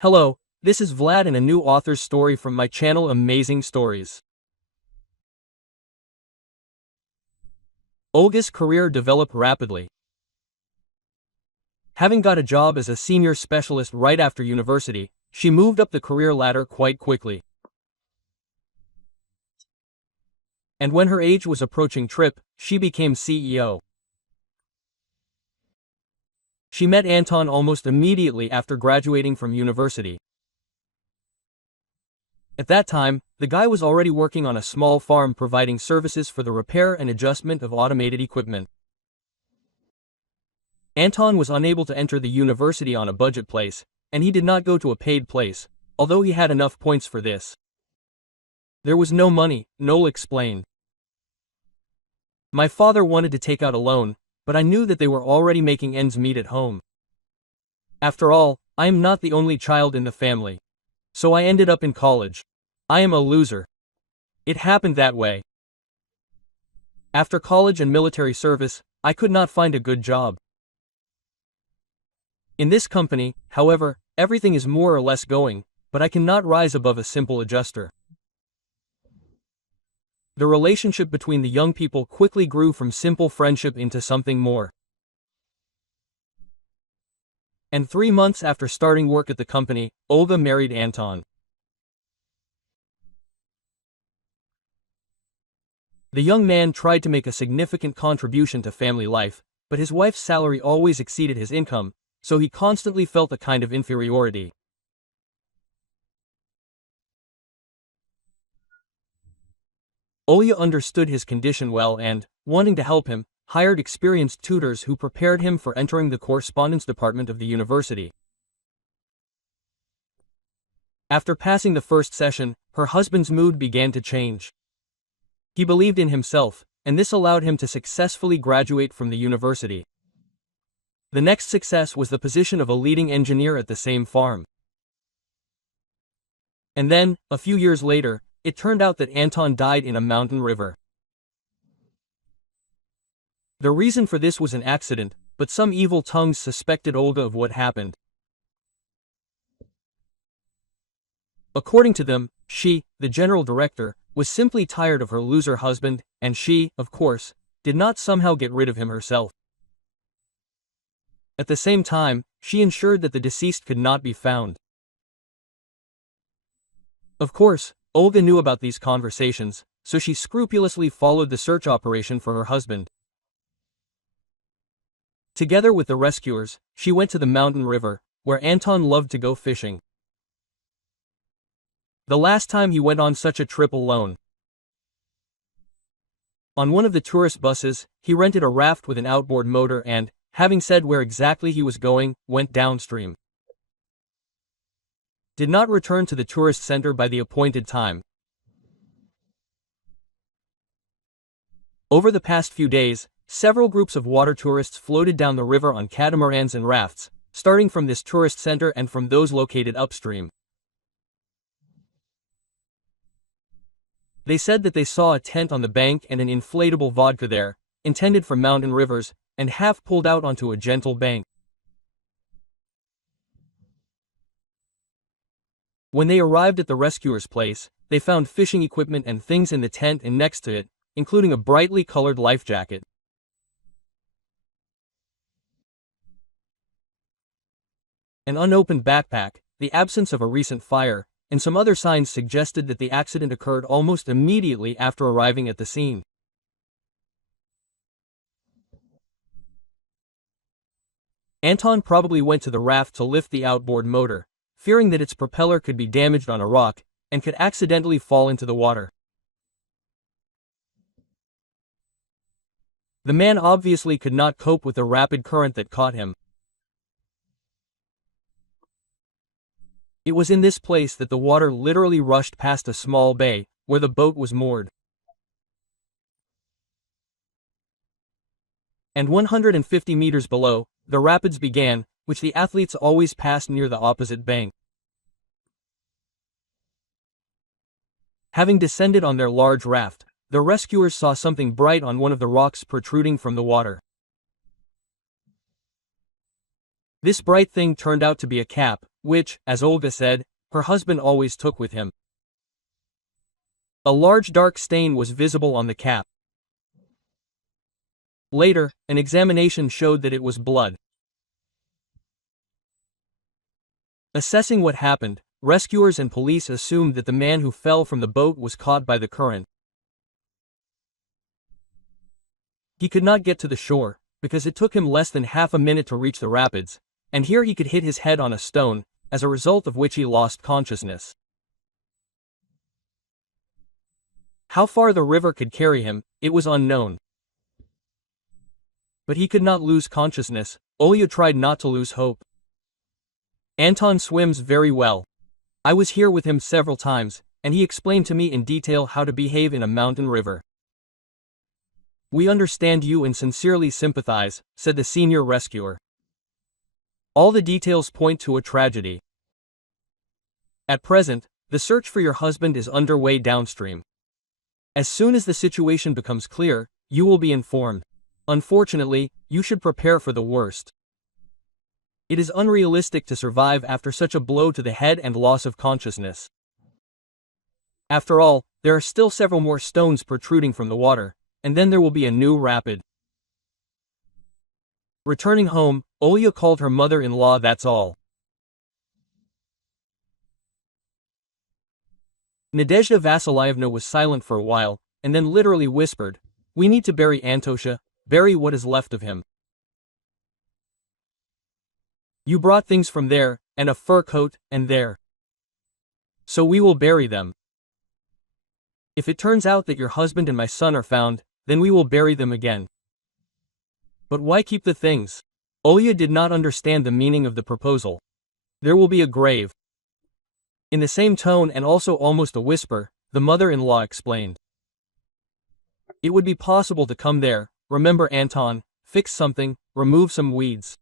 Hello, this is Vlad and a new author's story from my channel Amazing Stories. Olga's career developed rapidly. Having got a job as a senior specialist right after university, she moved up the career ladder quite quickly. And when her age was approaching trip, she became CEO. She met Anton almost immediately after graduating from university. At that time, the guy was already working on a small farm providing services for the repair and adjustment of automated equipment. Anton was unable to enter the university on a budget place, and he did not go to a paid place, although he had enough points for this. There was no money, Noel explained. My father wanted to take out a loan, but I knew that they were already making ends meet at home. After all, I am not the only child in the family. So I ended up in college. I am a loser. It happened that way. After college and military service, I could not find a good job. In this company, however, everything is more or less going, but I cannot rise above a simple adjuster. The relationship between the young people quickly grew from simple friendship into something more. And 3 months after starting work at the company, Olga married Anton. The young man tried to make a significant contribution to family life, but his wife's salary always exceeded his income, so he constantly felt a kind of inferiority. Olga understood his condition well and, wanting to help him, hired experienced tutors who prepared him for entering the correspondence department of the university. After passing the first session, her husband's mood began to change. He believed in himself, and this allowed him to successfully graduate from the university. The next success was the position of a leading engineer at the same farm. And then, a few years later, it turned out that Anton died in a mountain river. The reason for this was an accident, but some evil tongues suspected Olga of what happened. According to them, she, the general director, was simply tired of her loser husband, and she, of course, did not somehow get rid of him herself. At the same time, she ensured that the deceased could not be found. Of course, Olga knew about these conversations, so she scrupulously followed the search operation for her husband. Together with the rescuers, she went to the mountain river, where Anton loved to go fishing. The last time he went on such a trip alone. On one of the tourist buses, he rented a raft with an outboard motor and, having said where exactly he was going, went downstream. Did not return to the tourist center by the appointed time. Over the past few days, several groups of water tourists floated down the river on catamarans and rafts, starting from this tourist center and from those located upstream. They said that they saw a tent on the bank and an inflatable vodka there, intended for mountain rivers, and half pulled out onto a gentle bank. When they arrived at the rescuer's place, they found fishing equipment and things in the tent and next to it, including a brightly colored life jacket. An unopened backpack, the absence of a recent fire, and some other signs suggested that the accident occurred almost immediately after arriving at the scene. Anton probably went to the raft to lift the outboard motor, fearing that its propeller could be damaged on a rock, and could accidentally fall into the water. The man obviously could not cope with the rapid current that caught him. It was in this place that the water literally rushed past a small bay, where the boat was moored. And 150 meters below, the rapids began, which the athletes always passed near the opposite bank. Having descended on their large raft, the rescuers saw something bright on one of the rocks protruding from the water. This bright thing turned out to be a cap, which, as Olga said, her husband always took with him. A large dark stain was visible on the cap. Later, an examination showed that it was blood. Assessing what happened, rescuers and police assumed that the man who fell from the boat was caught by the current. He could not get to the shore, because it took him less than half a minute to reach the rapids, and here he could hit his head on a stone, as a result of which he lost consciousness. How far the river could carry him, it was unknown. But he could not lose consciousness. Olya tried not to lose hope. Anton swims very well. I was here with him several times, and he explained to me in detail how to behave in a mountain river. We understand you and sincerely sympathize, said the senior rescuer. All the details point to a tragedy. At present, the search for your husband is underway downstream. As soon as the situation becomes clear, you will be informed. Unfortunately, you should prepare for the worst. It is unrealistic to survive after such a blow to the head and loss of consciousness. After all, there are still several more stones protruding from the water, and then there will be a new rapid. Returning home, Olya called her mother-in-law. That's all. Nadezhda Vasilyevna was silent for a while, and then literally whispered, "We need to bury Antosha, bury what is left of him. You brought things from there, and a fur coat, and there. So we will bury them. If it turns out that your husband and my son are found, then we will bury them again. But why keep the things?" Olya did not understand the meaning of the proposal. There will be a grave. In the same tone and also almost a whisper, the mother-in-law explained. It would be possible to come there, remember Anton, fix something, remove some weeds.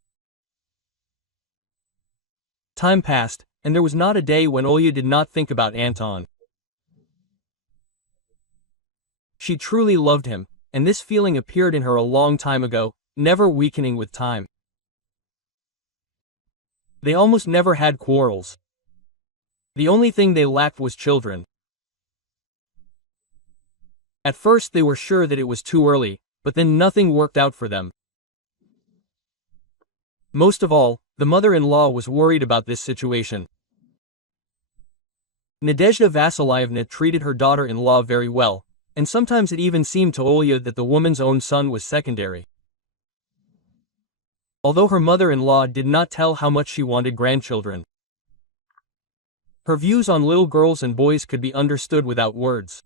Time passed, and there was not a day when Olya did not think about Anton. She truly loved him, and this feeling appeared in her a long time ago, never weakening with time. They almost never had quarrels. The only thing they lacked was children. At first they were sure that it was too early, but then nothing worked out for them. Most of all, the mother-in-law was worried about this situation. Nadezhda Vasilyevna treated her daughter-in-law very well, and sometimes it even seemed to Olya that the woman's own son was secondary. Although her mother-in-law did not tell how much she wanted grandchildren. Her views on little girls and boys could be understood without words.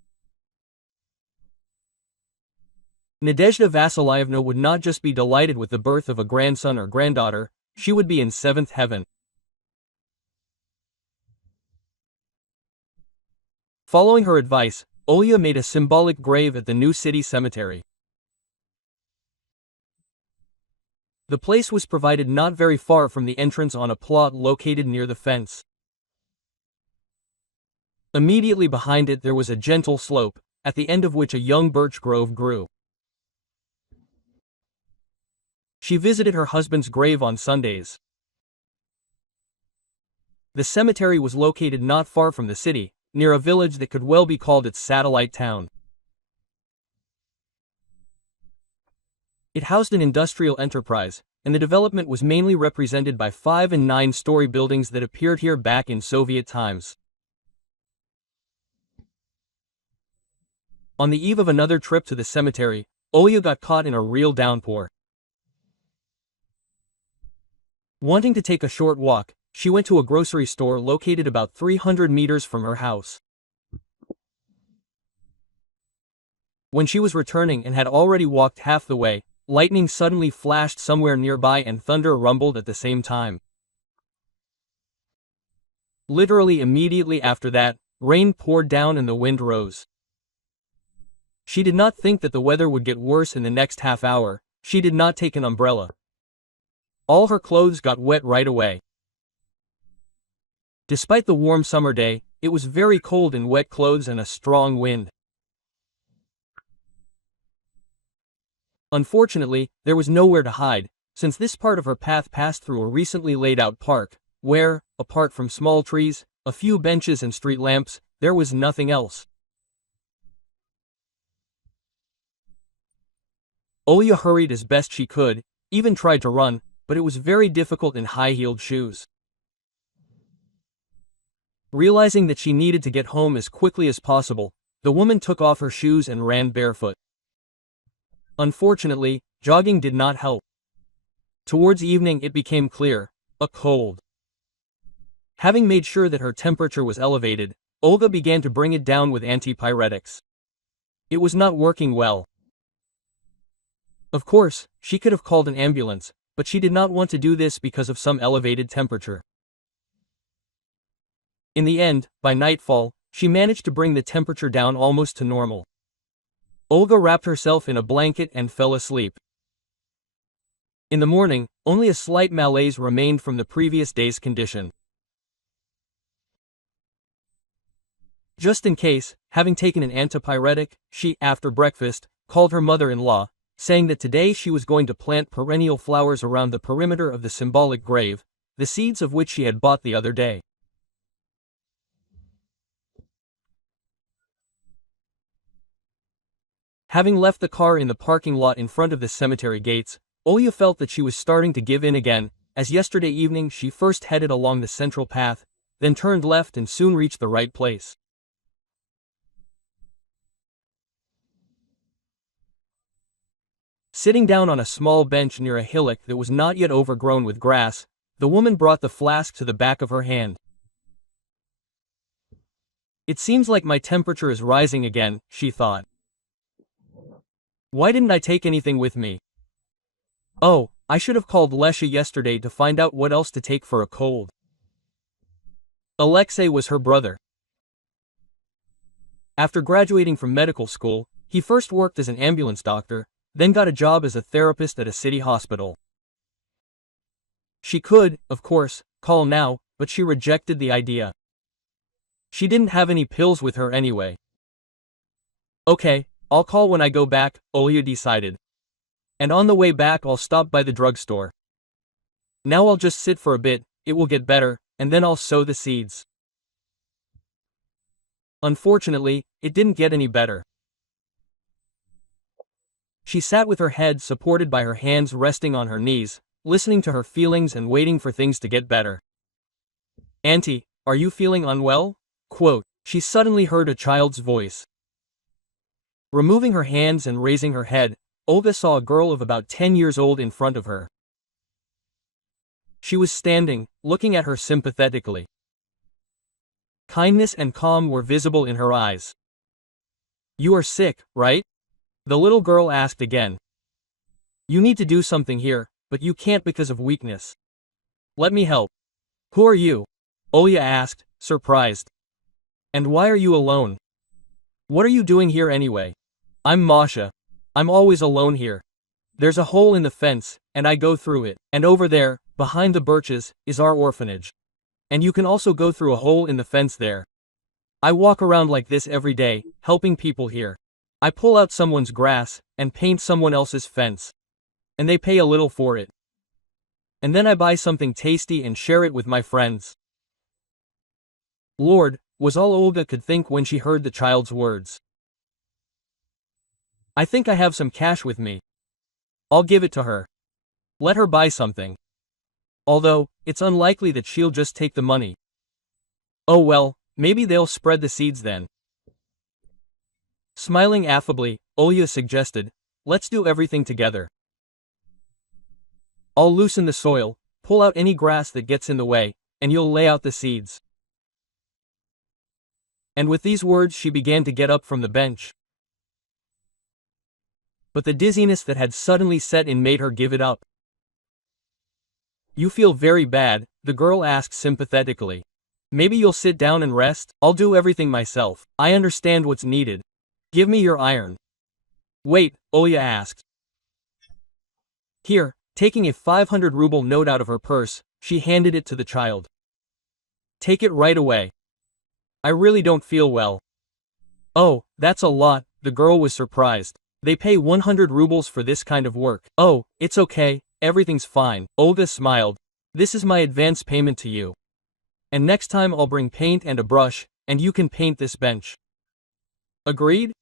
Nadezhda Vasilyevna would not just be delighted with the birth of a grandson or granddaughter, she would be in seventh heaven. Following her advice, Olya made a symbolic grave at the new city cemetery. The place was provided not very far from the entrance on a plot located near the fence. Immediately behind it there was a gentle slope, at the end of which a young birch grove grew. She visited her husband's grave on Sundays. The cemetery was located not far from the city, near a village that could well be called its satellite town. It housed an industrial enterprise, and the development was mainly represented by 5- and 9-story buildings that appeared here back in Soviet times. On the eve of another trip to the cemetery, Olya got caught in a real downpour. Wanting to take a short walk, she went to a grocery store located about 300 meters from her house. When she was returning and had already walked half the way, lightning suddenly flashed somewhere nearby and thunder rumbled at the same time. Literally immediately after that, rain poured down and the wind rose. She did not think that the weather would get worse in the next half hour. She did not take an umbrella. All her clothes got wet right away. Despite the warm summer day, it was very cold in wet clothes and a strong wind. Unfortunately, there was nowhere to hide, since this part of her path passed through a recently laid out park, where, apart from small trees, a few benches and street lamps, there was nothing else. Olya hurried as best she could, even tried to run, but it was very difficult in high-heeled shoes. Realizing that she needed to get home as quickly as possible, the woman took off her shoes and ran barefoot. Unfortunately, jogging did not help. Towards evening it became clear, a cold. Having made sure that her temperature was elevated, Olga began to bring it down with antipyretics. It was not working well. Of course, she could have called an ambulance, but she did not want to do this because of some elevated temperature. In the end, by nightfall, she managed to bring the temperature down almost to normal. Olga wrapped herself in a blanket and fell asleep. In the morning, only a slight malaise remained from the previous day's condition. Just in case, having taken an antipyretic, she, after breakfast, called her mother-in-law, saying that today she was going to plant perennial flowers around the perimeter of the symbolic grave, the seeds of which she had bought the other day. Having left the car in the parking lot in front of the cemetery gates, Olya felt that she was starting to give in again, as yesterday evening she first headed along the central path, then turned left and soon reached the right place. Sitting down on a small bench near a hillock that was not yet overgrown with grass, the woman brought the flask to the back of her hand. It seems like my temperature is rising again, she thought. Why didn't I take anything with me? Oh, I should have called Lesha yesterday to find out what else to take for a cold. Alexei was her brother. After graduating from medical school, he first worked as an ambulance doctor, then got a job as a therapist at a city hospital. She could, of course, call now, but she rejected the idea. She didn't have any pills with her anyway. Okay, I'll call when I go back, Olya decided. And on the way back I'll stop by the drugstore. Now I'll just sit for a bit, it will get better, and then I'll sow the seeds. Unfortunately, it didn't get any better. She sat with her head supported by her hands resting on her knees, listening to her feelings and waiting for things to get better. "Auntie, are you feeling unwell?" Quote, she suddenly heard a child's voice. Removing her hands and raising her head, Olga saw a girl of about 10 years old in front of her. She was standing, looking at her sympathetically. Kindness and calm were visible in her eyes. "You are sick, right?" the little girl asked again. "You need to do something here, but you can't because of weakness. Let me help." "Who are you?" Olya asked, surprised. "And why are you alone? What are you doing here anyway?" "I'm Masha. I'm always alone here. There's a hole in the fence, and I go through it, and over there, behind the birches, is our orphanage. And you can also go through a hole in the fence there. I walk around like this every day, helping people here. I pull out someone's grass, and paint someone else's fence. And they pay a little for it. And then I buy something tasty and share it with my friends." Lord, was all Olga could think when she heard the child's words. "I think I have some cash with me. I'll give it to her. Let her buy something. Although, it's unlikely that she'll just take the money." "Oh well, maybe they'll spread the seeds then." Smiling affably, Olya suggested, "Let's do everything together. I'll loosen the soil, pull out any grass that gets in the way, and you'll lay out the seeds." And with these words she began to get up from the bench. But the dizziness that had suddenly set in made her give it up. "You feel very bad?" the girl asked sympathetically. "Maybe you'll sit down and rest? I'll do everything myself. I understand what's needed. Give me your iron." "Wait," Olya asked. Here, taking a 500 ruble note out of her purse, she handed it to the child. "Take it right away. I really don't feel well." "Oh, that's a lot," the girl was surprised. "They pay 100 rubles for this kind of work." "Oh, it's okay, everything's fine," Olga smiled. This is my advance payment to you. And next time I'll bring paint and a brush, and you can paint this bench. Agreed?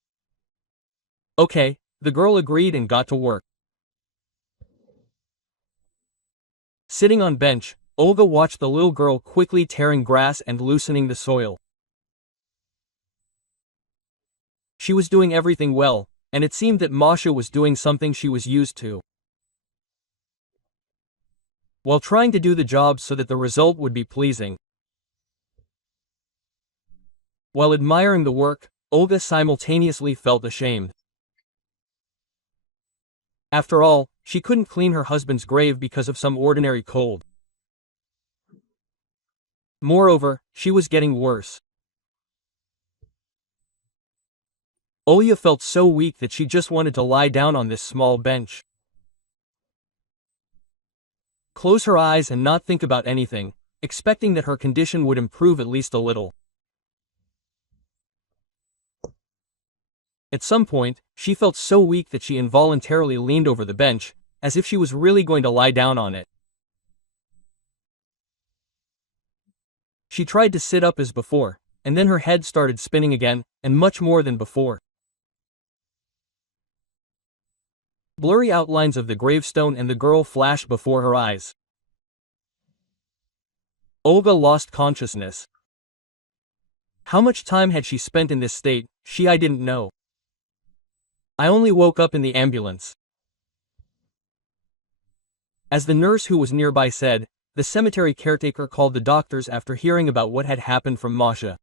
Okay, the girl agreed and got to work. Sitting on bench, Olga watched the little girl quickly tearing grass and loosening the soil. She was doing everything well, and it seemed that Masha was doing something she was used to. While trying to do the job so that the result would be pleasing. While admiring the work, Olga simultaneously felt ashamed. After all, she couldn't clean her husband's grave because of some ordinary cold. Moreover, she was getting worse. Olga felt so weak that she just wanted to lie down on this small bench. Close her eyes and not think about anything, expecting that her condition would improve at least a little. At some point, she felt so weak that she involuntarily leaned over the bench, as if she was really going to lie down on it. She tried to sit up as before, and then her head started spinning again, and much more than before. Blurry outlines of the gravestone and the girl flashed before her eyes. Olga lost consciousness. How much time had she spent in this state? I didn't know. I only woke up in the ambulance. As the nurse who was nearby said, the cemetery caretaker called the doctors after hearing about what had happened from Masha.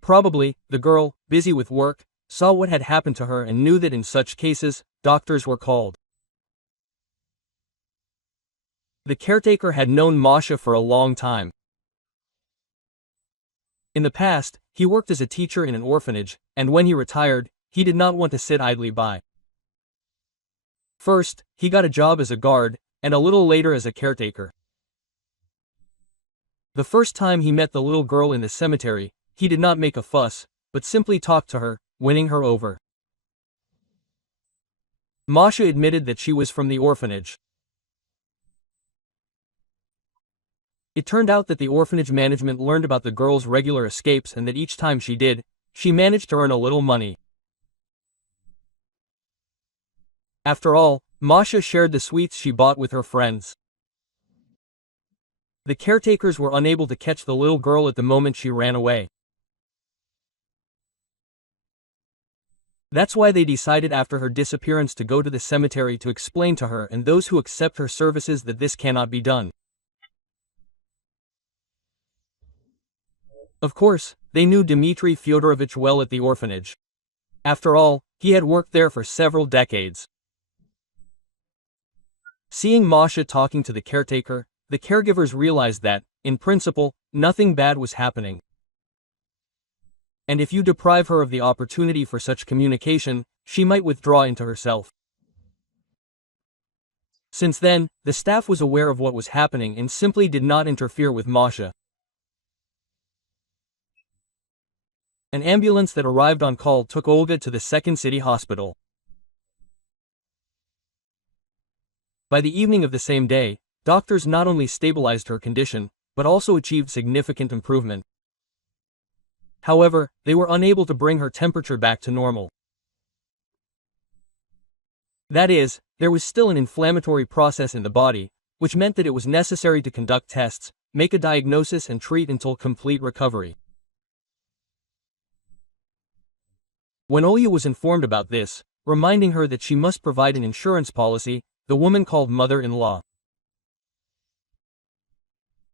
Probably, the girl, busy with work, saw what had happened to her and knew that in such cases, doctors were called. The caretaker had known Masha for a long time. In the past, he worked as a teacher in an orphanage, and when he retired, he did not want to sit idly by. First, he got a job as a guard, and a little later as a caretaker. The first time he met the little girl in the cemetery, he did not make a fuss, but simply talked to her, winning her over. Masha admitted that she was from the orphanage. It turned out that the orphanage management learned about the girl's regular escapes and that each time she did, she managed to earn a little money. After all, Masha shared the sweets she bought with her friends. The caretakers were unable to catch the little girl at the moment she ran away. That's why they decided after her disappearance to go to the cemetery to explain to her and those who accept her services that this cannot be done. Of course, they knew Dmitry Fyodorovich well at the orphanage. After all, he had worked there for several decades. Seeing Masha talking to the caretaker, the caregivers realized that, in principle, nothing bad was happening. And if you deprive her of the opportunity for such communication, she might withdraw into herself. Since then, the staff was aware of what was happening and simply did not interfere with Masha. An ambulance that arrived on call took Olga to the second city hospital. By the evening of the same day, doctors not only stabilized her condition, but also achieved significant improvement. However, they were unable to bring her temperature back to normal. That is, there was still an inflammatory process in the body, which meant that it was necessary to conduct tests, make a diagnosis and treat until complete recovery. When Olga was informed about this, reminding her that she must provide an insurance policy, the woman called mother-in-law.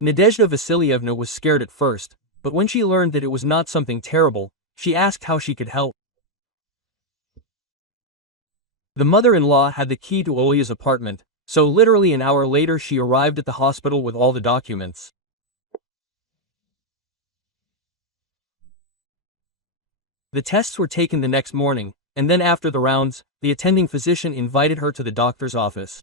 Nadezhda Vasilievna was scared at first, but when she learned that it was not something terrible, she asked how she could help. The mother-in-law had the key to Olga's apartment, so literally an hour later she arrived at the hospital with all the documents. The tests were taken the next morning, and then after the rounds, the attending physician invited her to the doctor's office.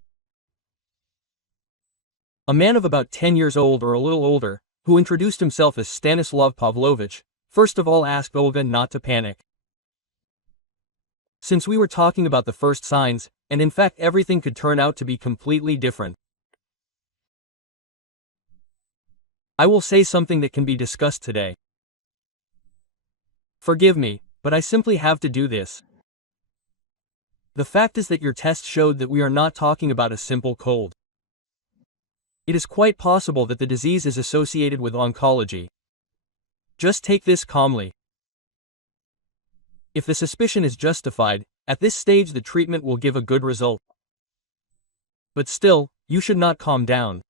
A man of about 10 years old or a little older, who introduced himself as Stanislav Pavlovich, first of all asked Olga not to panic. since we were talking about the first signs, and in fact everything could turn out to be completely different. I will say something that can be discussed today. Forgive me, but I simply have to do this. The fact is that your test showed that we are not talking about a simple cold. It is quite possible that the disease is associated with oncology. Just take this calmly. If the suspicion is justified, at this stage the treatment will give a good result. But still, you should not calm down.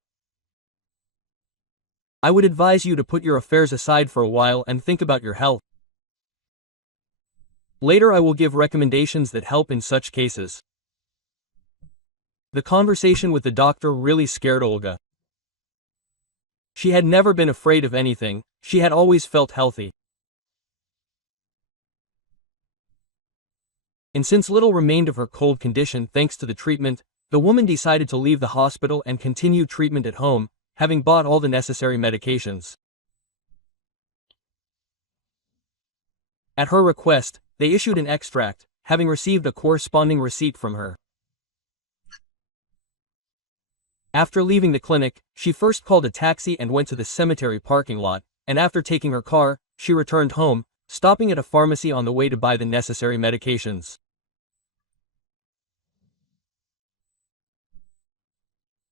I would advise you to put your affairs aside for a while and think about your health. Later I will give recommendations that help in such cases. The conversation with the doctor really scared Olga. She had never been afraid of anything, she had always felt healthy. And since little remained of her cold condition thanks to the treatment, the woman decided to leave the hospital and continue treatment at home, having bought all the necessary medications. At her request, they issued an extract, having received a corresponding receipt from her. After leaving the clinic, she first called a taxi and went to the cemetery parking lot, and after taking her car, she returned home, stopping at a pharmacy on the way to buy the necessary medications.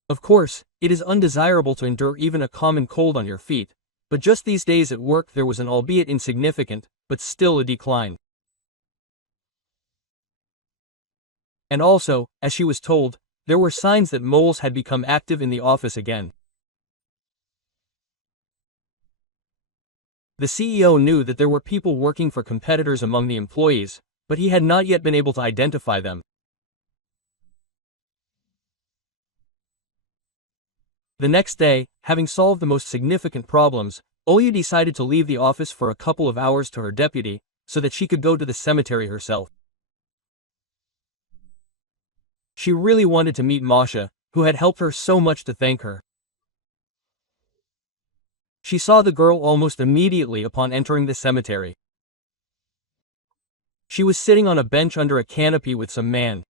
Of course, it is undesirable to endure even a common cold on your feet, but just these days at work there was an albeit insignificant, but still a decline. And also, as she was told, there were signs that moles had become active in the office again. The CEO knew that there were people working for competitors among the employees, but he had not yet been able to identify them. The next day, having solved the most significant problems, Olya decided to leave the office for a couple of hours to her deputy, so that she could go to the cemetery herself. She really wanted to meet Masha, who had helped her so much, to thank her. She saw the girl almost immediately upon entering the cemetery. She was sitting on a bench under a canopy with some man.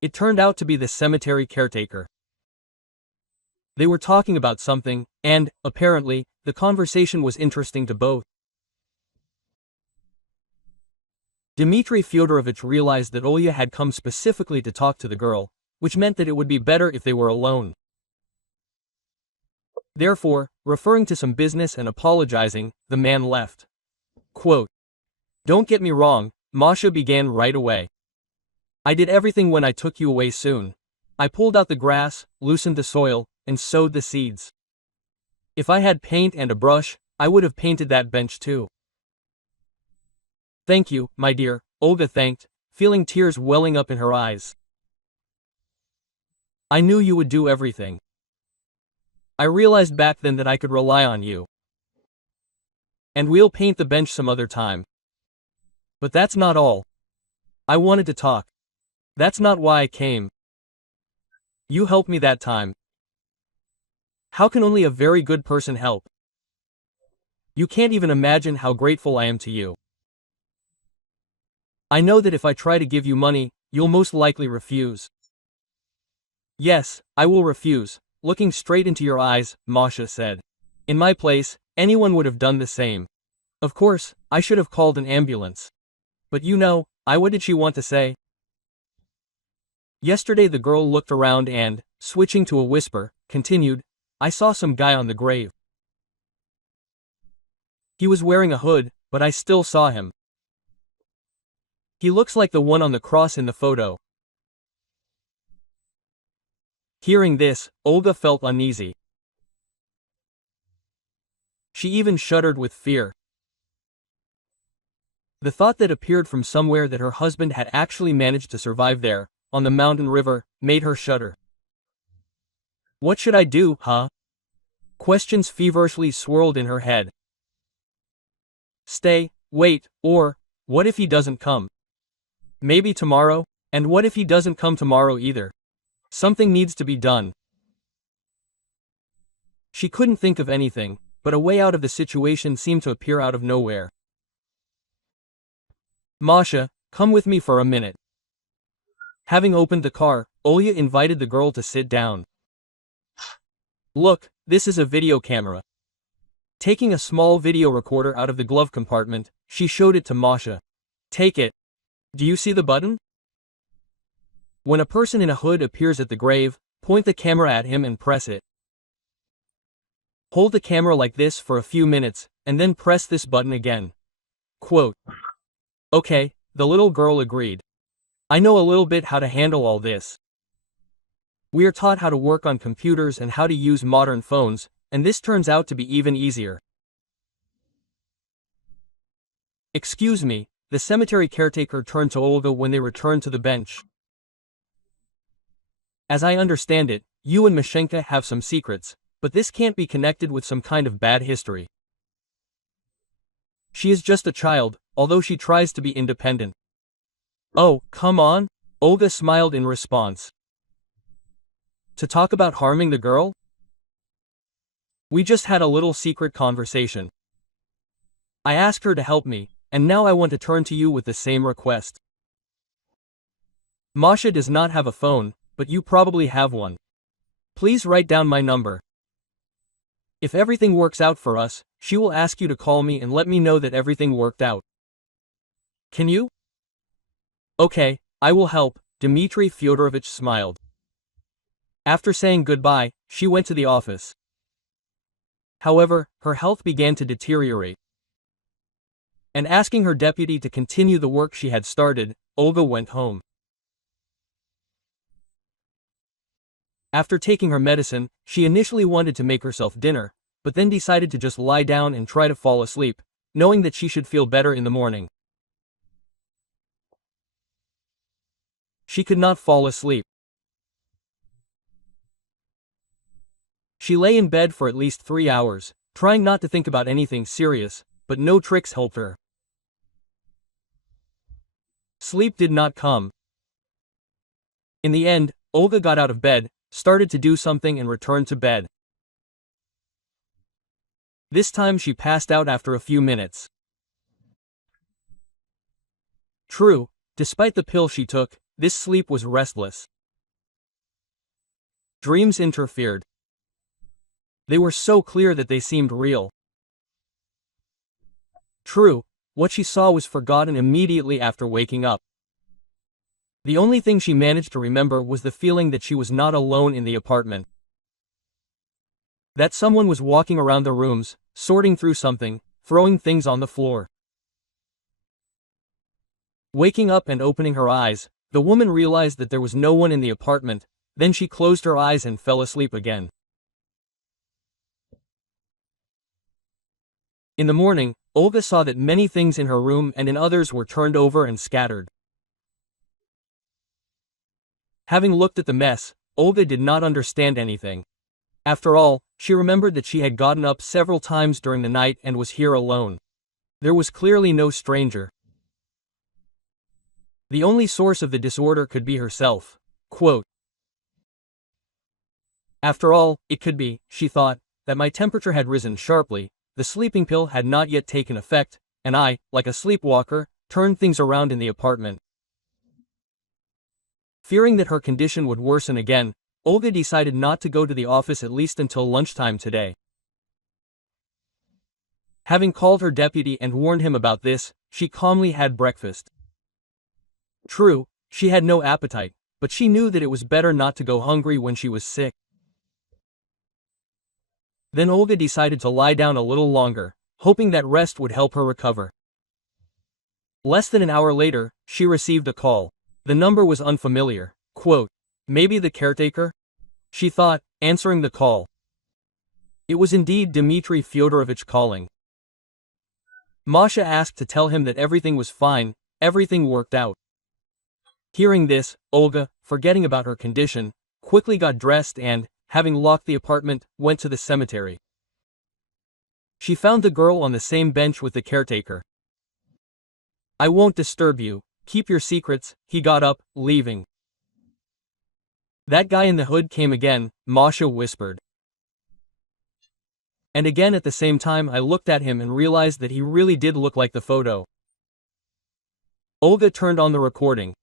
It turned out to be the cemetery caretaker. They were talking about something, and, apparently, the conversation was interesting to both. Dmitry Fyodorovich realized that Olya had come specifically to talk to the girl, which meant that it would be better if they were alone. Therefore, referring to some business and apologizing, the man left. Quote, "Don't get me wrong," Masha began right away. "I did everything when I took you away soon. I pulled out the grass, loosened the soil, and sowed the seeds. If I had paint and a brush, I would have painted that bench too." "Thank you, my dear," Olga thanked, feeling tears welling up in her eyes. "I knew you would do everything. I realized back then that I could rely on you. And we'll paint the bench some other time. But that's not all. I wanted to talk. That's not why I came. You helped me that time. How can only a very good person help? You can't even imagine how grateful I am to you. I know that if I try to give you money, you'll most likely refuse." "Yes, I will refuse," looking straight into your eyes, Masha said. "In my place, anyone would have done the same. Of course, I should have called an ambulance. But you know, what did she want to say?" Yesterday the girl looked around and, switching to a whisper, continued, "I saw some guy on the grave. He was wearing a hood, but I still saw him. He looks like the one on the cross in the photo." Hearing this, Olga felt uneasy. She even shuddered with fear. The thought that appeared from somewhere that her husband had actually managed to survive there, on the mountain river, made her shudder. What should I do, huh? Questions feverishly swirled in her head. Stay, wait, or, what if he doesn't come? Maybe tomorrow? And what if he doesn't come tomorrow either? Something needs to be done. She couldn't think of anything, but a way out of the situation seemed to appear out of nowhere. Masha, come with me for a minute. Having opened the car, Olga invited the girl to sit down. Look, this is a video camera. Taking a small video recorder out of the glove compartment, she showed it to Masha. Take it. Do you see the button? When a person in a hood appears at the grave, point the camera at him and press it. Hold the camera like this for a few minutes, and then press this button again. Quote. Okay, the little girl agreed. I know a little bit how to handle all this. We are taught how to work on computers and how to use modern phones, and this turns out to be even easier. Excuse me, the cemetery caretaker turned to Olga when they returned to the bench. As I understand it, you and Mashenka have some secrets, but this can't be connected with some kind of bad history. She is just a child, although she tries to be independent. Oh, come on? Olga smiled in response. To talk about harming the girl? We just had a little secret conversation. I asked her to help me, and now I want to turn to you with the same request. Masha does not have a phone, but you probably have one. Please write down my number. If everything works out for us, she will ask you to call me and let me know that everything worked out. Can you? Okay, I will help, Dmitry Fyodorovich smiled. After saying goodbye, she went to the office. However, her health began to deteriorate. And asking her deputy to continue the work she had started, Olga went home. After taking her medicine, she initially wanted to make herself dinner, but then decided to just lie down and try to fall asleep, knowing that she should feel better in the morning. She could not fall asleep. She lay in bed for at least 3 hours, trying not to think about anything serious, but no tricks helped her. Sleep did not come. In the end, Olga got out of bed, started to do something and returned to bed. This time she passed out after a few minutes. True, despite the pill she took, this sleep was restless. Dreams interfered. They were so clear that they seemed real. True, what she saw was forgotten immediately after waking up. The only thing she managed to remember was the feeling that she was not alone in the apartment. That someone was walking around the rooms, sorting through something, throwing things on the floor. Waking up and opening her eyes, the woman realized that there was no one in the apartment, then she closed her eyes and fell asleep again. In the morning, Olga saw that many things in her room and in others were turned over and scattered. Having looked at the mess, Olga did not understand anything. After all, she remembered that she had gotten up several times during the night and was here alone. There was clearly no stranger. The only source of the disorder could be herself. Quote. After all, it could be, she thought, that my temperature had risen sharply, the sleeping pill had not yet taken effect, and I, like a sleepwalker, turned things around in the apartment. Fearing that her condition would worsen again, Olga decided not to go to the office at least until lunchtime today. Having called her deputy and warned him about this, she calmly had breakfast. True, she had no appetite, but she knew that it was better not to go hungry when she was sick. Then Olga decided to lie down a little longer, hoping that rest would help her recover. Less than an hour later, she received a call. The number was unfamiliar. Quote, maybe the caretaker? She thought, answering the call. It was indeed Dmitry Fyodorovich calling. Masha asked to tell him that everything was fine, everything worked out. Hearing this, Olga, forgetting about her condition, quickly got dressed and, having locked the apartment, went to the cemetery. She found the girl on the same bench with the caretaker. I won't disturb you, keep your secrets, he got up, leaving. That guy in the hood came again, Masha whispered. And again at the same time I looked at him and realized that he really did look like the photo. Olga turned on the recording.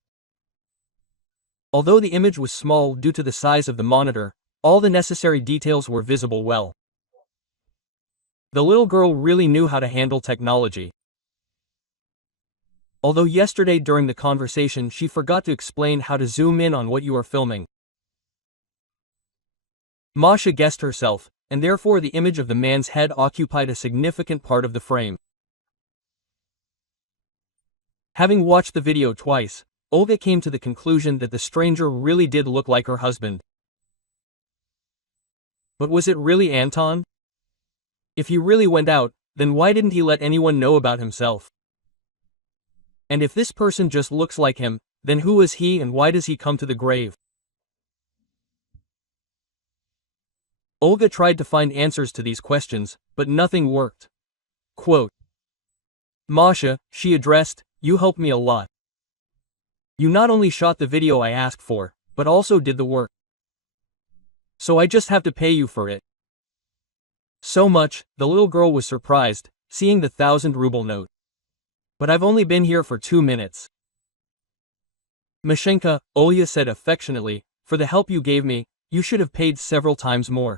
Although the image was small due to the size of the monitor, all the necessary details were visible well. The little girl really knew how to handle technology. Although yesterday during the conversation she forgot to explain how to zoom in on what you are filming. Masha guessed herself, and therefore the image of the man's head occupied a significant part of the frame. Having watched the video twice, Olga came to the conclusion that the stranger really did look like her husband. But was it really Anton? If he really went out, then why didn't he let anyone know about himself? And if this person just looks like him, then who is he and why does he come to the grave? Olga tried to find answers to these questions, but nothing worked. Quote, Masha, she addressed, you helped me a lot. You not only shot the video I asked for, but also did the work. So I just have to pay you for it. So much, the little girl was surprised, seeing the 1,000-ruble note. But I've only been here for 2 minutes. Mashenka, Olya said affectionately, for the help you gave me, you should have paid several times more.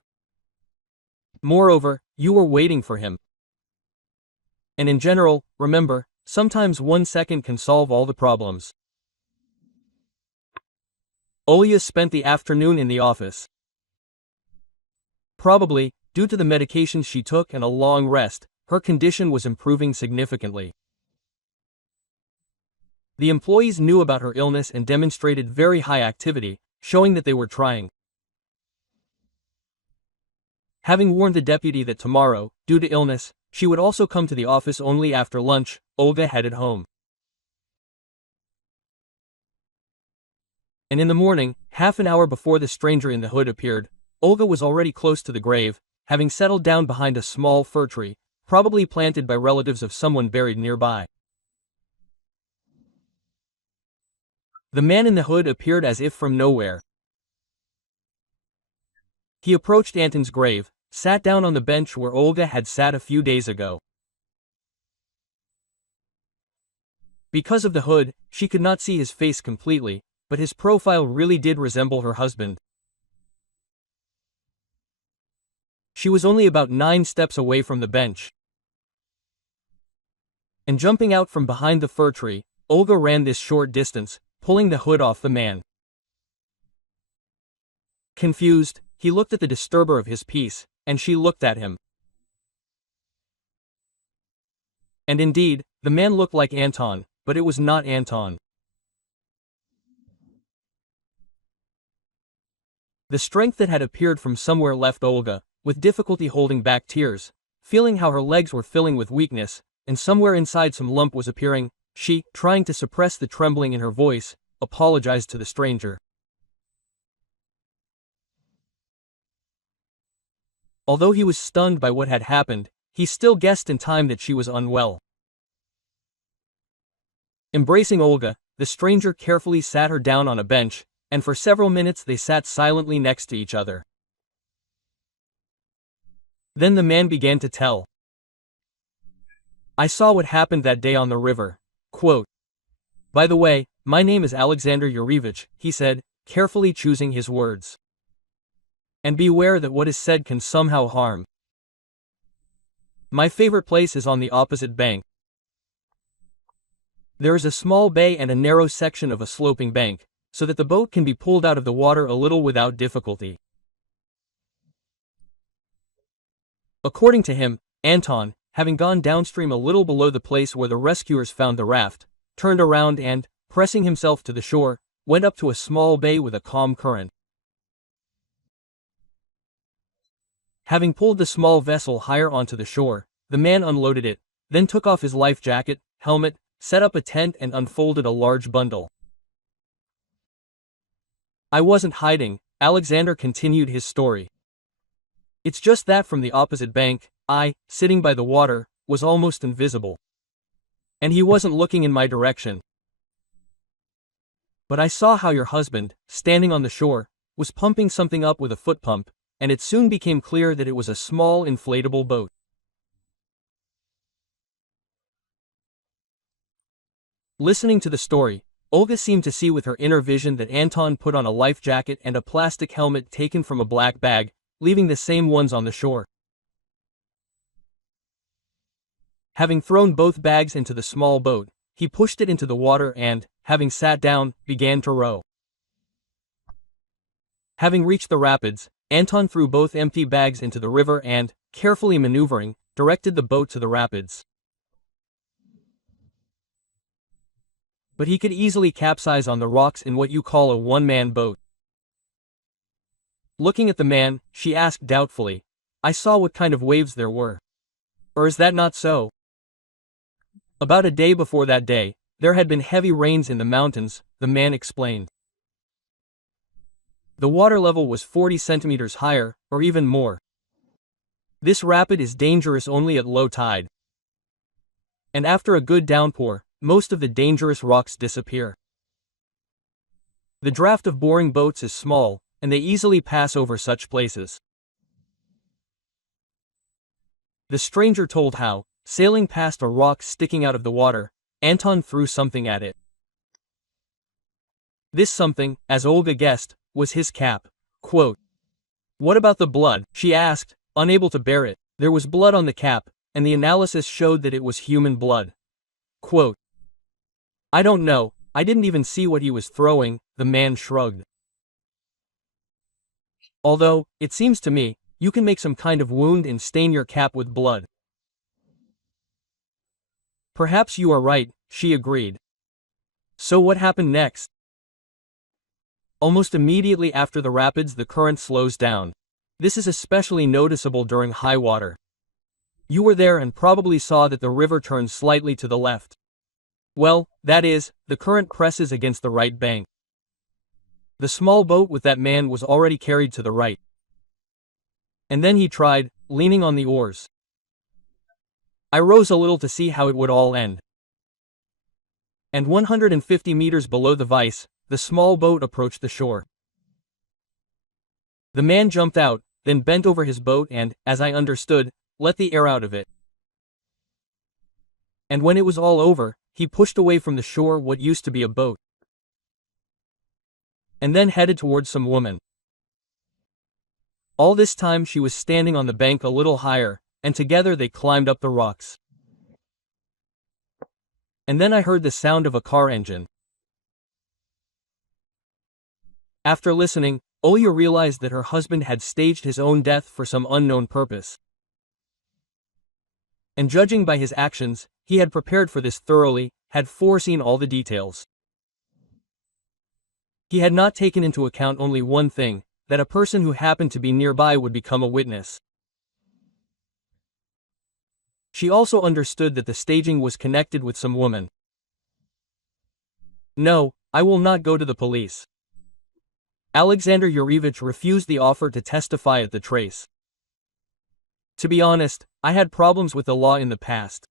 Moreover, you were waiting for him. And in general, remember, sometimes 1 second can solve all the problems. Olya spent the afternoon in the office. Probably, due to the medications she took and a long rest, her condition was improving significantly. The employees knew about her illness and demonstrated very high activity, showing that they were trying. Having warned the deputy that tomorrow, due to illness, she would also come to the office only after lunch, Olga headed home. And in the morning, half an hour before the stranger in the hood appeared, Olga was already close to the grave, having settled down behind a small fir tree, probably planted by relatives of someone buried nearby. The man in the hood appeared as if from nowhere. He approached Anton's grave, sat down on the bench where Olga had sat a few days ago. Because of the hood, she could not see his face completely, but his profile really did resemble her husband. She was only about 9 steps away from the bench. And jumping out from behind the fir tree, Olga ran this short distance, pulling the hood off the man. Confused, he looked at the disturber of his peace, and she looked at him. And indeed, the man looked like Anton, but it was not Anton. The strength that had appeared from somewhere left Olga, with difficulty holding back tears, feeling how her legs were filling with weakness, and somewhere inside some lump was appearing. She, trying to suppress the trembling in her voice, apologized to the stranger. Although he was stunned by what had happened, he still guessed in time that she was unwell. Embracing Olga, the stranger carefully sat her down on a bench, and for several minutes they sat silently next to each other. Then the man began to tell. I saw what happened that day on the river. Quote, By the way, my name is Alexander Yurievich, he said, carefully choosing his words. And beware that what is said can somehow harm. My favorite place is on the opposite bank. There is a small bay and a narrow section of a sloping bank, so that the boat can be pulled out of the water a little without difficulty. According to him, Anton, having gone downstream a little below the place where the rescuers found the raft, turned around and, pressing himself to the shore, went up to a small bay with a calm current. Having pulled the small vessel higher onto the shore, the man unloaded it, then took off his life jacket, helmet, set up a tent and unfolded a large bundle. I wasn't hiding, Alexander continued his story. It's just that from the opposite bank, I, sitting by the water, was almost invisible. And he wasn't looking in my direction. But I saw how your husband, standing on the shore, was pumping something up with a foot pump, and it soon became clear that it was a small inflatable boat. Listening to the story, Olga seemed to see with her inner vision that Anton put on a life jacket and a plastic helmet taken from a black bag, leaving the same ones on the shore. Having thrown both bags into the small boat, he pushed it into the water and, having sat down, began to row. Having reached the rapids, Anton threw both empty bags into the river and, carefully maneuvering, directed the boat to the rapids. But he could easily capsize on the rocks in what you call a one-man boat. Looking at the man, she asked doubtfully, "I saw what kind of waves there were. Or is that not so?" About a day before that day, there had been heavy rains in the mountains, the man explained. The water level was 40 centimeters higher, or even more. This rapid is dangerous only at low tide. And after a good downpour, most of the dangerous rocks disappear. The draft of boring boats is small, and they easily pass over such places. The stranger told how, sailing past a rock sticking out of the water, Anton threw something at it. This something, as Olga guessed, was his cap. Quote, "What about the blood?" she asked, unable to bear it. There was blood on the cap, and the analysis showed that it was human blood. Quote, "I don't know, I didn't even see what he was throwing," the man shrugged. "Although, it seems to me, you can make some kind of wound and stain your cap with blood." "Perhaps you are right," she agreed. So what happened next? Almost immediately after the rapids, the current slows down. This is especially noticeable during high water. You were there and probably saw that the river turns slightly to the left. Well, that is, the current presses against the right bank. The small boat with that man was already carried to the right. And then he tried, leaning on the oars. I rose a little to see how it would all end. And 150 meters below the vice, the small boat approached the shore. The man jumped out, then bent over his boat and, as I understood, let the air out of it. And when it was all over, he pushed away from the shore what used to be a boat. And then headed towards some woman. All this time she was standing on the bank a little higher, and together they climbed up the rocks. And then I heard the sound of a car engine. After listening, Olya realized that her husband had staged his own death for some unknown purpose. And judging by his actions, he had prepared for this thoroughly, had foreseen all the details. He had not taken into account only one thing, that a person who happened to be nearby would become a witness. She also understood that the staging was connected with some woman. "No, I will not go to the police." Alexander Yurievich refused the offer to testify at the trace. "To be honest, I had problems with the law in the past.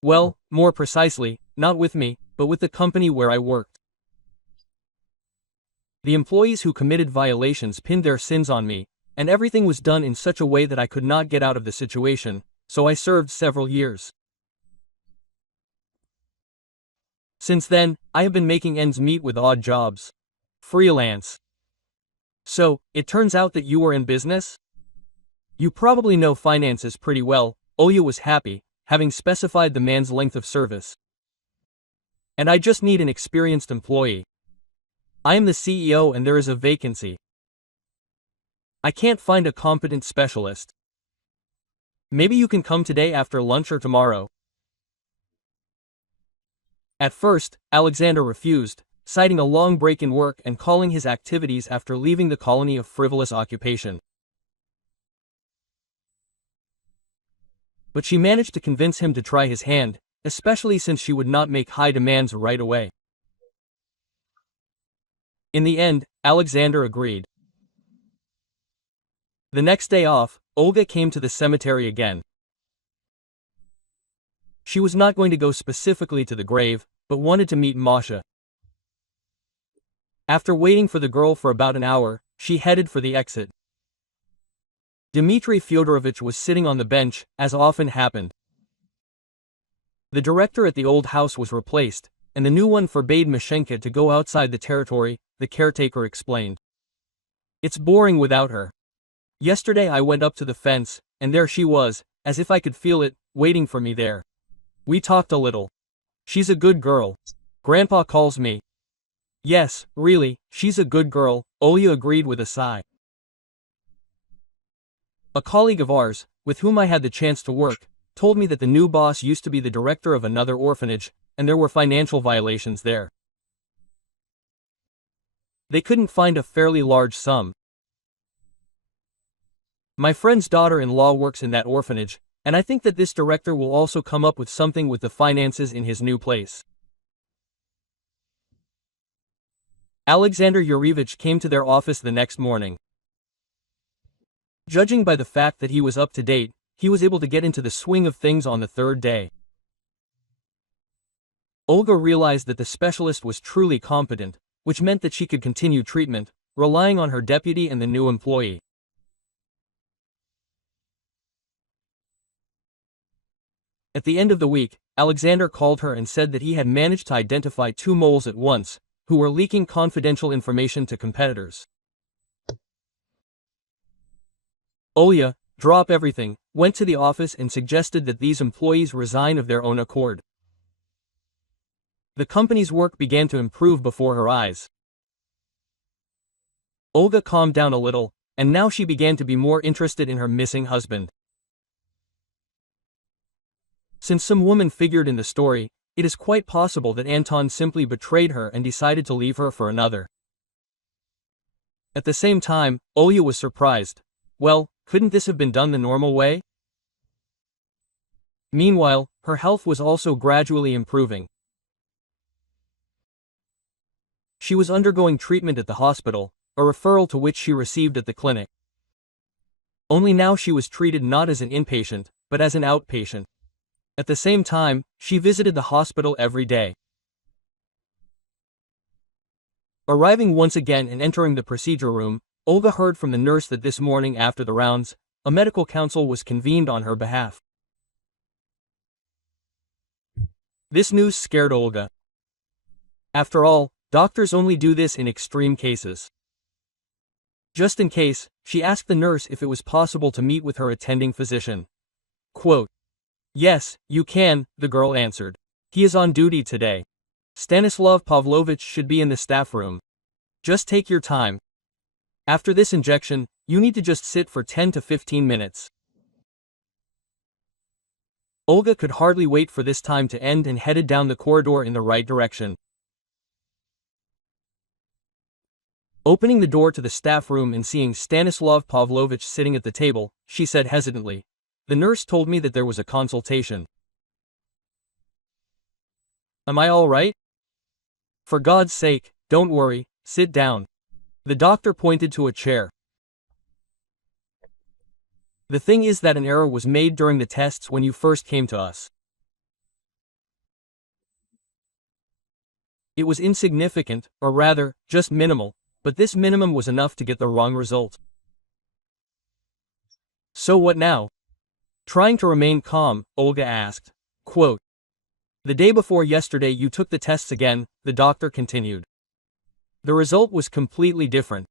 Well, more precisely, not with me, but with the company where I worked. The employees who committed violations pinned their sins on me, and everything was done in such a way that I could not get out of the situation, so I served several years. Since then, I have been making ends meet with odd jobs. Freelance. So, it turns out that you were in business? You probably know finances pretty well." Olya was happy, having specified the man's length of service. "And I just need an experienced employee. I am the CEO and there is a vacancy. I can't find a competent specialist. Maybe you can come today after lunch or tomorrow." At first, Alexander refused, citing a long break in work and calling his activities after leaving the colony a frivolous occupation. But she managed to convince him to try his hand, especially since she would not make high demands right away. In the end, Alexander agreed. The next day off, Olga came to the cemetery again. She was not going to go specifically to the grave, but wanted to meet Masha. After waiting for the girl for about an hour, she headed for the exit. Dmitry Fyodorovich was sitting on the bench, as often happened. The director at the old house was replaced, and the new one forbade Mashenka to go outside the territory, the caretaker explained. It's boring without her. Yesterday I went up to the fence, and there she was, as if I could feel it, waiting for me there. We talked a little. She's a good girl. Grandpa calls me. Yes, really, she's a good girl, Olya agreed with a sigh. A colleague of ours, with whom I had the chance to work, told me that the new boss used to be the director of another orphanage, and there were financial violations there. They couldn't find a fairly large sum. My friend's daughter-in-law works in that orphanage, and I think that this director will also come up with something with the finances in his new place. Alexander Yurievich came to their office the next morning. Judging by the fact that he was up to date, he was able to get into the swing of things on the third day. Olga realized that the specialist was truly competent, which meant that she could continue treatment, relying on her deputy and the new employee. At the end of the week, Alexander called her and said that he had managed to identify 2 moles at once, who were leaking confidential information to competitors. Olya, drop everything, went to the office and suggested that these employees resign of their own accord. The company's work began to improve before her eyes. Olga calmed down a little, and now she began to be more interested in her missing husband. Since some woman figured in the story, it is quite possible that Anton simply betrayed her and decided to leave her for another. At the same time, Olya was surprised. Well, couldn't this have been done the normal way? Meanwhile, her health was also gradually improving. She was undergoing treatment at the hospital, a referral to which she received at the clinic. Only now she was treated not as an inpatient, but as an outpatient. At the same time, she visited the hospital every day. Arriving once again and entering the procedure room, Olga heard from the nurse that this morning after the rounds, a medical council was convened on her behalf. This news scared Olga. After all, doctors only do this in extreme cases. Just in case, she asked the nurse if it was possible to meet with her attending physician. Quote, "Yes, you can," the girl answered. "He is on duty today. Stanislav Pavlovich should be in the staff room. Just take your time. After this injection, you need to just sit for 10 to 15 minutes." Olga could hardly wait for this time to end and headed down the corridor in the right direction. Opening the door to the staff room and seeing Stanislav Pavlovich sitting at the table, she said hesitantly, "The nurse told me that there was a consultation. Am I all right?" "For God's sake, don't worry, sit down." The doctor pointed to a chair. "The thing is that an error was made during the tests when you first came to us. It was insignificant, or rather, just minimal, but this minimum was enough to get the wrong result." "So what now?" Trying to remain calm, Olga asked. Quote, "The day before yesterday you took the tests again," the doctor continued. "The result was completely different.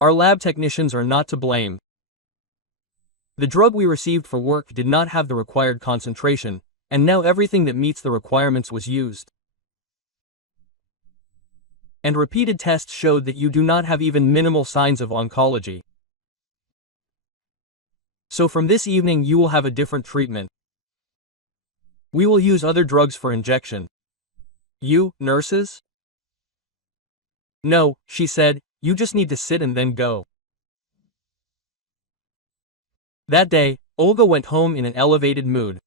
Our lab technicians are not to blame. The drug we received for work did not have the required concentration, and now everything that meets the requirements was used. And repeated tests showed that you do not have even minimal signs of oncology. So from this evening you will have a different treatment. We will use other drugs for injection." "You, nurses?" "No," she said, "you just need to sit and then go." That day, Olga went home in an elevated mood.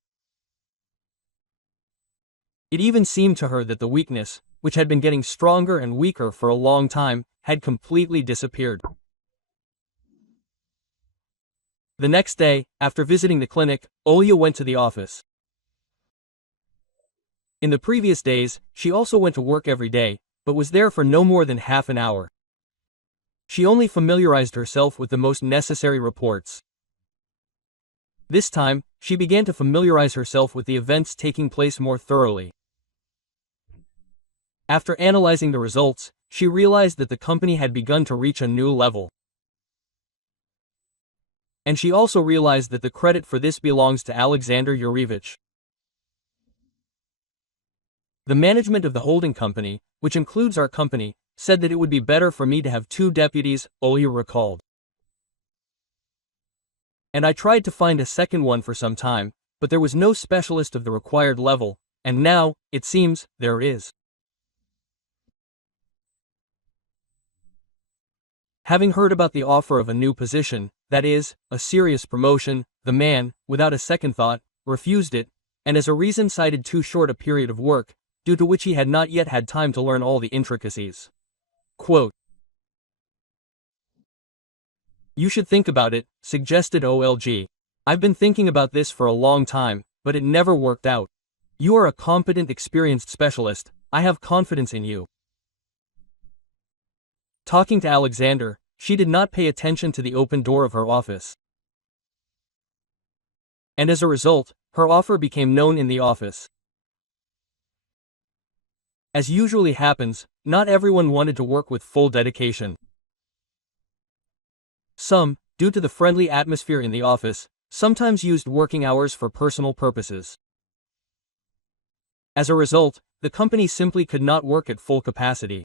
It even seemed to her that the weakness, which had been getting stronger and weaker for a long time, had completely disappeared. The next day, after visiting the clinic, Olya went to the office. In the previous days, she also went to work every day, but was there for no more than half an hour. She only familiarized herself with the most necessary reports. This time, she began to familiarize herself with the events taking place more thoroughly. After analyzing the results, she realized that the company had begun to reach a new level. And she also realized that the credit for this belongs to Alexander Yurevich. The management of the holding company, which includes our company, said that it would be better for me to have 2 deputies, Olya recalled. And I tried to find a second one for some time, but there was no specialist of the required level, and now, it seems, there is. Having heard about the offer of a new position, that is, a serious promotion, the man, without a second thought, refused it, and as a reason cited too short a period of work, due to which he had not yet had time to learn all the intricacies. Quote, "You should think about it," suggested OLG. "I've been thinking about this for a long time, but it never worked out. You are a competent, experienced specialist, I have confidence in you." Talking to Alexander, she did not pay attention to the open door of her office. And as a result, her offer became known in the office. As usually happens, not everyone wanted to work with full dedication. Some, due to the friendly atmosphere in the office, sometimes used working hours for personal purposes. As a result, the company simply could not work at full capacity.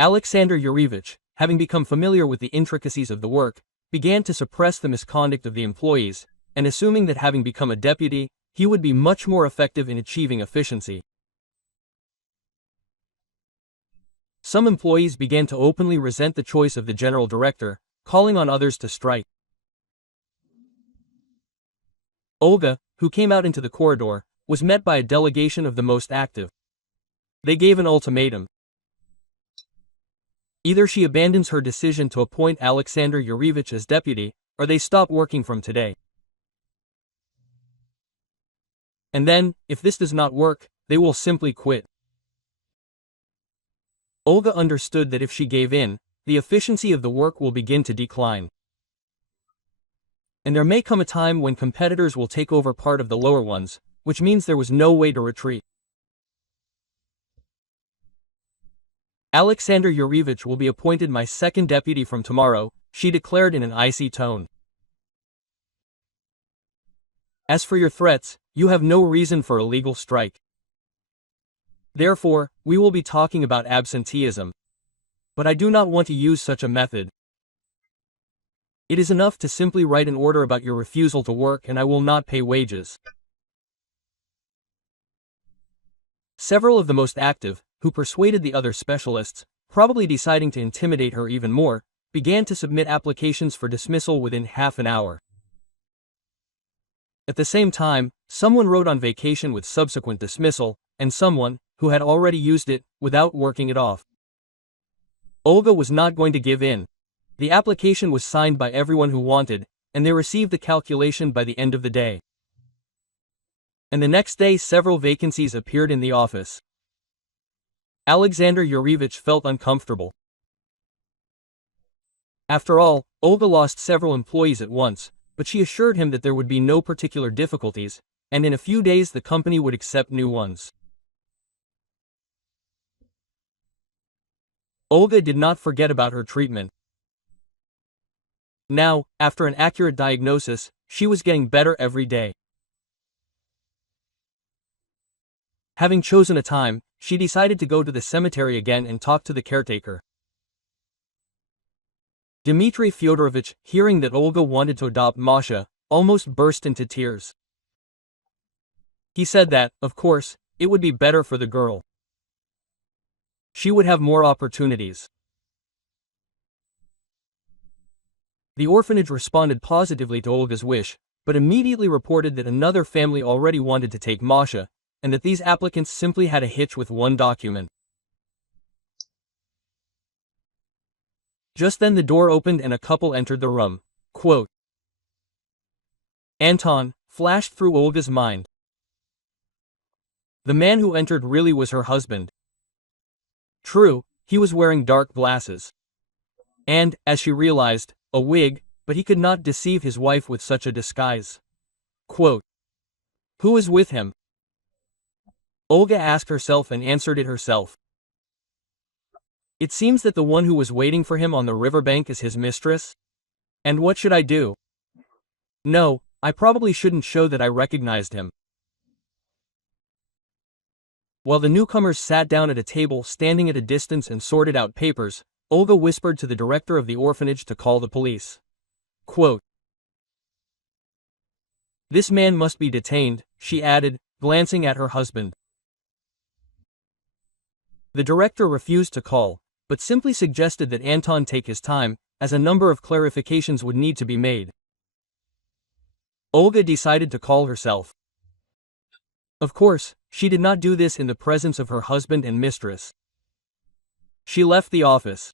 Alexander Yurevich, having become familiar with the intricacies of the work, began to suppress the misconduct of the employees, and assuming that having become a deputy, he would be much more effective in achieving efficiency. Some employees began to openly resent the choice of the general director, calling on others to strike. Olga, who came out into the corridor, was met by a delegation of the most active. They gave an ultimatum. Either she abandons her decision to appoint Alexander Yurevich as deputy, or they stop working from today. And then, if this does not work, they will simply quit. Olga understood that if she gave in, the efficiency of the work will begin to decline. And there may come a time when competitors will take over part of the lower ones, which means there was no way to retreat. "Alexander Yurevich will be appointed my second deputy from tomorrow," she declared in an icy tone. "As for your threats, you have no reason for a legal strike. Therefore, we will be talking about absenteeism. But I do not want to use such a method. It is enough to simply write an order about your refusal to work and I will not pay wages." Several of the most active, who persuaded the other specialists, probably deciding to intimidate her even more, began to submit applications for dismissal within half an hour. At the same time, someone wrote on vacation with subsequent dismissal, and someone, who had already used it, without working it off. Olga was not going to give in. The application was signed by everyone who wanted, and they received the calculation by the end of the day. And the next day several vacancies appeared in the office. Alexander Yurevich felt uncomfortable. After all, Olga lost several employees at once, but she assured him that there would be no particular difficulties, and in a few days the company would accept new ones. Olga did not forget about her treatment. Now, after an accurate diagnosis, she was getting better every day. Having chosen a time, she decided to go to the cemetery again and talk to the caretaker. Dmitry Fyodorovich, hearing that Olga wanted to adopt Masha, almost burst into tears. He said that, of course, it would be better for the girl. She would have more opportunities. The orphanage responded positively to Olga's wish, but immediately reported that another family already wanted to take Masha, and that these applicants simply had a hitch with one document. Just then the door opened and a couple entered the room. Quote, Anton, flashed through Olga's mind. The man who entered really was her husband. True, he was wearing dark glasses. And, as she realized, a wig, but he could not deceive his wife with such a disguise. Quote, Who is with him? Olga asked herself and answered it herself. It seems that the one who was waiting for him on the riverbank is his mistress. And what should I do? No, I probably shouldn't show that I recognized him. While the newcomers sat down at a table standing at a distance and sorted out papers, Olga whispered to the director of the orphanage to call the police. Quote, "This man must be detained," she added, glancing at her husband. The director refused to call, but simply suggested that Anton take his time, as a number of clarifications would need to be made. Olga decided to call herself. Of course, she did not do this in the presence of her husband and mistress. She left the office.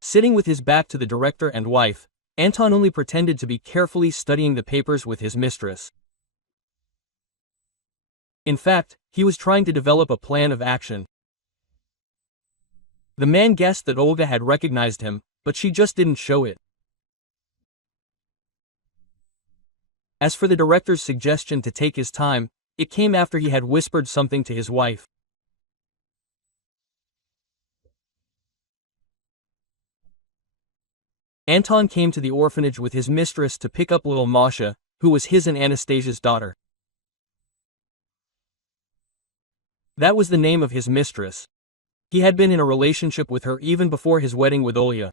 Sitting with his back to the director and wife, Anton only pretended to be carefully studying the papers with his mistress. In fact, he was trying to develop a plan of action. The man guessed that Olga had recognized him, but she just didn't show it. As for the director's suggestion to take his time, it came after he had whispered something to his wife. Anton came to the orphanage with his mistress to pick up little Masha, who was his and Anastasia's daughter. That was the name of his mistress. He had been in a relationship with her even before his wedding with Olya.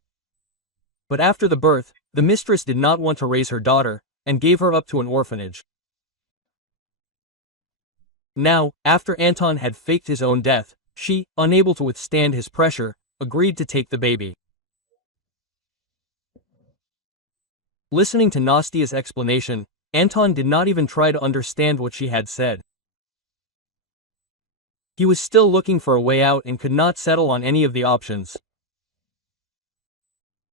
But after the birth, the mistress did not want to raise her daughter, and gave her up to an orphanage. Now, after Anton had faked his own death, she, unable to withstand his pressure, agreed to take the baby. Listening to Nastia's explanation, Anton did not even try to understand what she had said. He was still looking for a way out and could not settle on any of the options.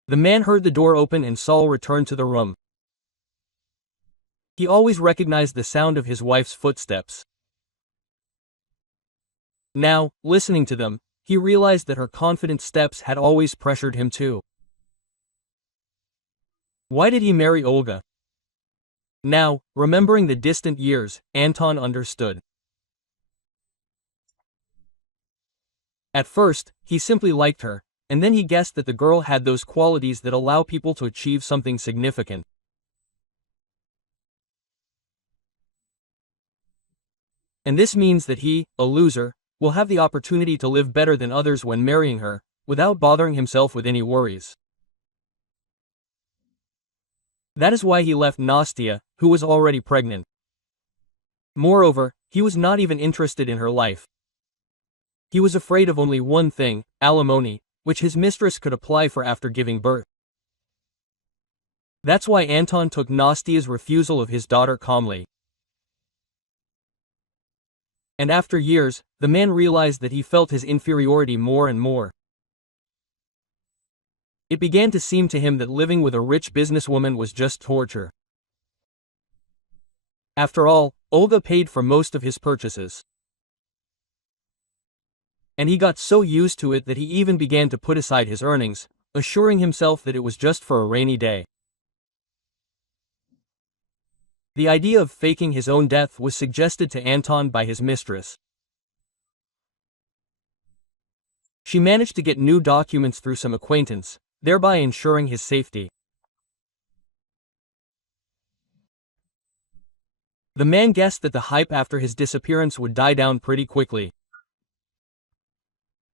The man heard the door open and Saul returned to the room. He always recognized the sound of his wife's footsteps. Now, listening to them, he realized that her confident steps had always pressured him too. Why did he marry Olga? Now, remembering the distant years, Anton understood. At first, he simply liked her, and then he guessed that the girl had those qualities that allow people to achieve something significant. And this means that he, a loser, will have the opportunity to live better than others when marrying her, without bothering himself with any worries. That is why he left Nastia, who was already pregnant. Moreover, he was not even interested in her life. He was afraid of only one thing, alimony, which his mistress could apply for after giving birth. That's why Anton took Nastia's refusal of his daughter calmly. And after years, the man realized that he felt his inferiority more and more. It began to seem to him that living with a rich businesswoman was just torture. After all, Olga paid for most of his purchases. And he got so used to it that he even began to put aside his earnings, assuring himself that it was just for a rainy day. The idea of faking his own death was suggested to Anton by his mistress. She managed to get new documents through some acquaintance, thereby ensuring his safety. The man guessed that the hype after his disappearance would die down pretty quickly.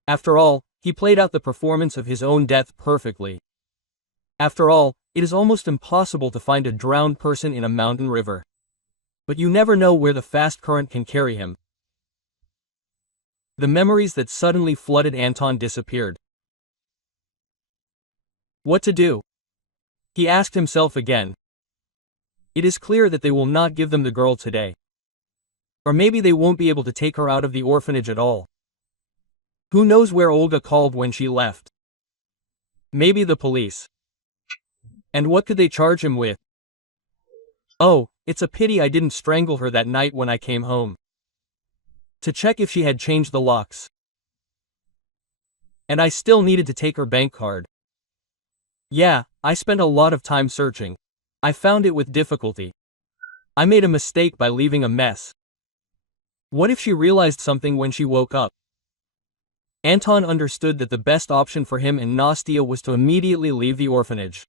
After all, he played out the performance of his own death perfectly. After all, it is almost impossible to find a drowned person in a mountain river. But you never know where the fast current can carry him. The memories that suddenly flooded Anton disappeared. What to do? He asked himself again. It is clear that they will not give them the girl today. Or maybe they won't be able to take her out of the orphanage at all. Who knows where Olga called when she left? Maybe the police. And what could they charge him with? Oh, it's a pity I didn't strangle her that night when I came home. To check if she had changed the locks. And I still needed to take her bank card. Yeah, I spent a lot of time searching. I found it with difficulty. I made a mistake by leaving a mess. What if she realized something when she woke up? Anton understood that the best option for him and Nastia was to immediately leave the orphanage.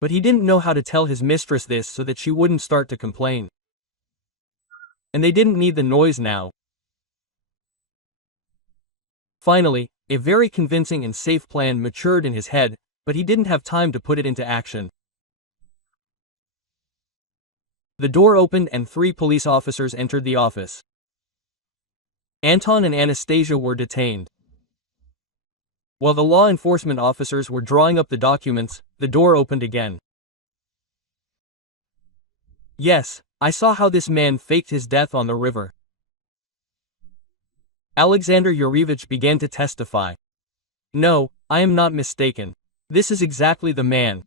But he didn't know how to tell his mistress this so that she wouldn't start to complain. And they didn't need the noise now. Finally, a very convincing and safe plan matured in his head, but he didn't have time to put it into action. The door opened and 3 police officers entered the office. Anton and Anastasia were detained. While the law enforcement officers were drawing up the documents, the door opened again. Yes, I saw how this man faked his death on the river. Alexander Yurievich began to testify. No, I am not mistaken. This is exactly the man.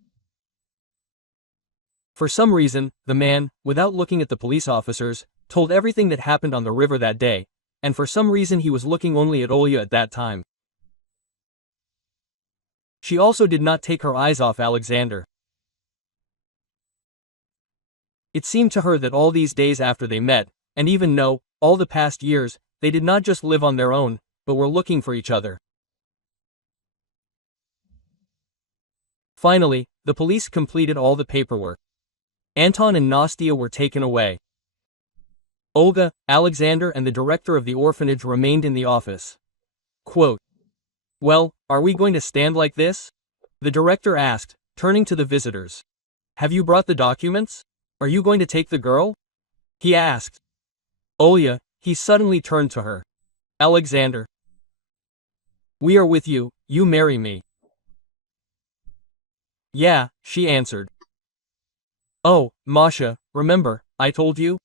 For some reason, the man, without looking at the police officers, told everything that happened on the river that day, and for some reason he was looking only at Olya at that time. She also did not take her eyes off Alexander. It seemed to her that all these days after they met, and even all the past years, they did not just live on their own, but were looking for each other. Finally, the police completed all the paperwork. Anton and Nastia were taken away. Olga, Alexander and the director of the orphanage remained in the office. Quote, "Well, are we going to stand like this?" the director asked, turning to the visitors. "Have you brought the documents? Are you going to take the girl?" he asked. Olya, he suddenly turned to her. "Alexander. We are with you, you marry me." "Yeah," she answered. "Oh, Masha, remember, I told you?"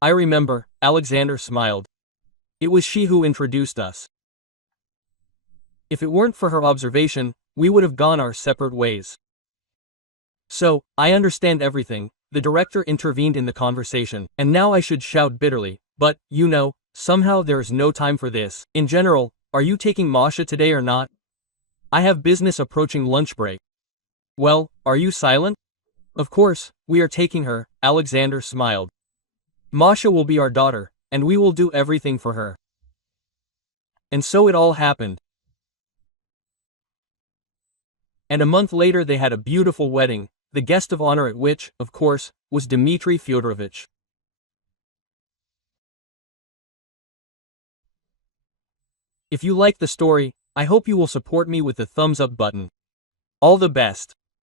"I remember," Alexander smiled. "It was she who introduced us. If it weren't for her observation, we would have gone our separate ways." "So, I understand everything," the director intervened in the conversation, "and now I should shout bitterly, but, somehow there is no time for this. In general, are you taking Masha today or not? I have business approaching lunch break." "Well, are you silent?" "Of course, we are taking her," Alexander smiled. "Masha will be our daughter, and we will do everything for her." And so it all happened. And a month later they had a beautiful wedding, the guest of honor at which, of course, was Dmitry Fyodorovich. If you liked the story, I hope you will support me with the thumbs up button. All the best.